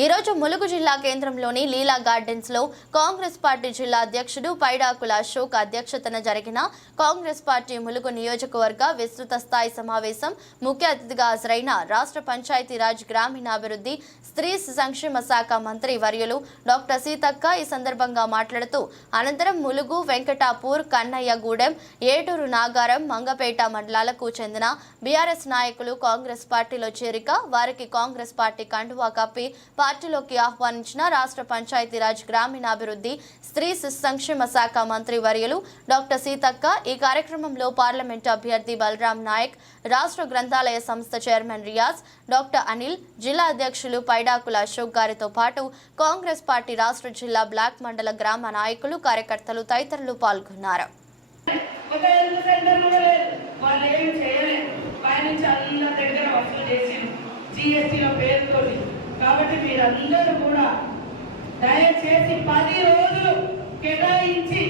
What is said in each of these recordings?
ఈరోజు ములుగు జిల్లా కేంద్రంలోని లీలా గార్డెన్స్లో కాంగ్రెస్ పార్టీ జిల్లా అధ్యక్షుడు పైడాకుల అశోక్ అధ్యక్షతన జరిగిన కాంగ్రెస్ పార్టీ ములుగు నియోజకవర్గ విస్తృత స్థాయి సమావేశం ముఖ్య అతిథిగా హాజరైన రాష్ట్ర పంచాయతీరాజ్ గ్రామీణాభివృద్ధి స్త్రీ సంక్షేమ శాఖ మంత్రి వర్యులు డాక్టర్ సీతక్క ఈ సందర్భంగా మాట్లాడుతూ అనంతరం ములుగు వెంకటాపూర్ కన్నయ్యగూడెం ఏటూరు నాగారం మంగపేట మండలాలకు చెందిన బీఆర్ఎస్ నాయకులు కాంగ్రెస్ పార్టీలో చేరిక వారికి కాంగ్రెస్ పార్టీ కండువా కప్పి పార్టీలోకి ఆహ్వానించిన రాష్ట్ర పంచాయతీరాజ్ గ్రామీణాభివృద్ధి స్త్రీ శిశు సంక్షేమ శాఖ మంత్రి వర్యులు డాక్టర్ సీతక్క ఈ కార్యక్రమంలో పార్లమెంట్ అభ్యర్థి బలరాం నాయక్ రాష్ట్ర గ్రంథాలయ సంస్థ చైర్మన్ రియాజ్ డాక్టర్ అనిల్ జిల్లా అధ్యక్షులు పైడాకుల అశోక్ గారితో పాటు కాంగ్రెస్ పార్టీ రాష్ట్ర జిల్లా బ్లాక్ మండల గ్రామ నాయకులు కార్యకర్తలు తదితరులు పాల్గొన్నారు. ఒక హెల్త్ సెంటర్ కూడా లేదు. వాళ్ళు ఏం చేయలేదు. పైనుంచి అందరి దగ్గర వసూలు పేరుతోటి. కాబట్టి మీరందరూ కూడా దయచేసి పది రోజులు కేటాయించి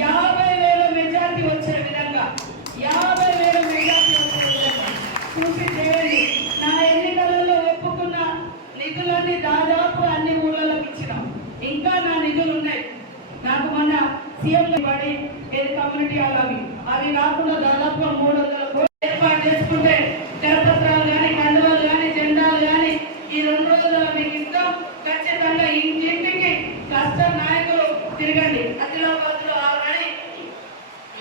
యాభై వేల మెజార్టీ వచ్చే విధంగా యాభై వేల మెజార్టీ వచ్చే విధంగా కృషి చేయండి. నా ఎన్నికలలో ఒప్పుకున్న నిధులన్నీ దాదాపు అన్ని ఊళ్ళలోకి ఇచ్చినాం. ఇంకా నా నిధులు ఉన్నాయి నాకు మొన్న సీఎం పడి ఏది కమ్యూనిటీ హాల్ అవి. అవి కాకుండా దాదాపుగా మూడు వందల కోట్లు ఏర్పాటు చేసుకుంటే కరపత్రాలు కానీ కండువాలు కానీ జెండాలు కానీ ఈ రెండు రోజుల్లో మీకు ఇస్తాం ఖచ్చితంగా ఇంటింటికి కష్ట నాయకులు తిరగండి ఆదిలాబాద్లో ఆల్రెడీ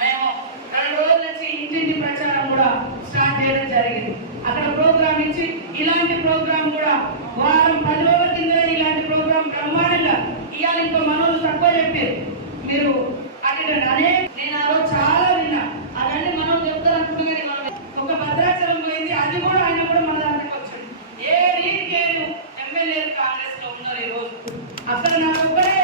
మేము రెండు రోజుల నుంచి ఇంటింటి ప్రచారం కూడా స్టార్ట్ చేయడం జరిగింది. అక్కడ ప్రోగ్రామ్ ఇచ్చి ఇలాంటి ప్రోగ్రామ్ కూడా వారం పది రోజుల కింద ఇలాంటి ప్రోగ్రామ్ బ్రహ్మాండంగా ఇవాళ ఇంకో మనోళ్ళు తక్కువ చెప్పారు. మీరు అక్కడ అనే నేను ఆ రోజు చాలా విన్నా. అవన్నీ మనం చెప్తారు అనుకుంటున్నాను మనం ఒక భద్రాచలం పోయింది. అది కూడా ఆయన కూడా మన దాంట్లోకి వచ్చాడు. ఏ రీతికి ఎమ్మెల్యేలు కాంగ్రెస్లో ఉన్నారు ఈ రోజు? అక్కడ నాకు ఒక్కడే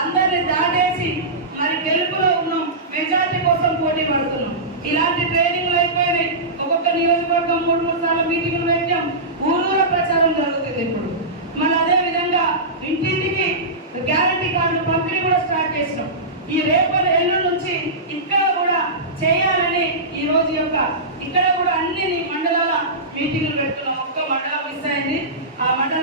అందరిని దాటేసి మరి గెలుపులో ఉన్నాం. మెజార్టీ కోసం పోటీ పడుతున్నాం. ఇలాంటి ట్రైనింగ్లు అయిపోయినాయి ఒక్కొక్క నియోజకవర్గం మూడు మూడు సార్లు మీటింగ్లు పెట్టాం ఊరూర ప్రచారం జరుగుతుంది ఇప్పుడు. మన అదే విధంగా ఇంటింటికి గ్యారంటీ కార్డు పంపిణీ కూడా స్టార్ట్ చేసినాం. ఈ రేపటి ఎల్లు నుంచి ఇక్కడ కూడా చేయాలని ఈ రోజు యొక్క ఇక్కడ కూడా అన్ని మండలాల మీటింగ్లు పెడుతున్నాం. ఒక్క మండలం మిస్ అయింది. ఆ మండల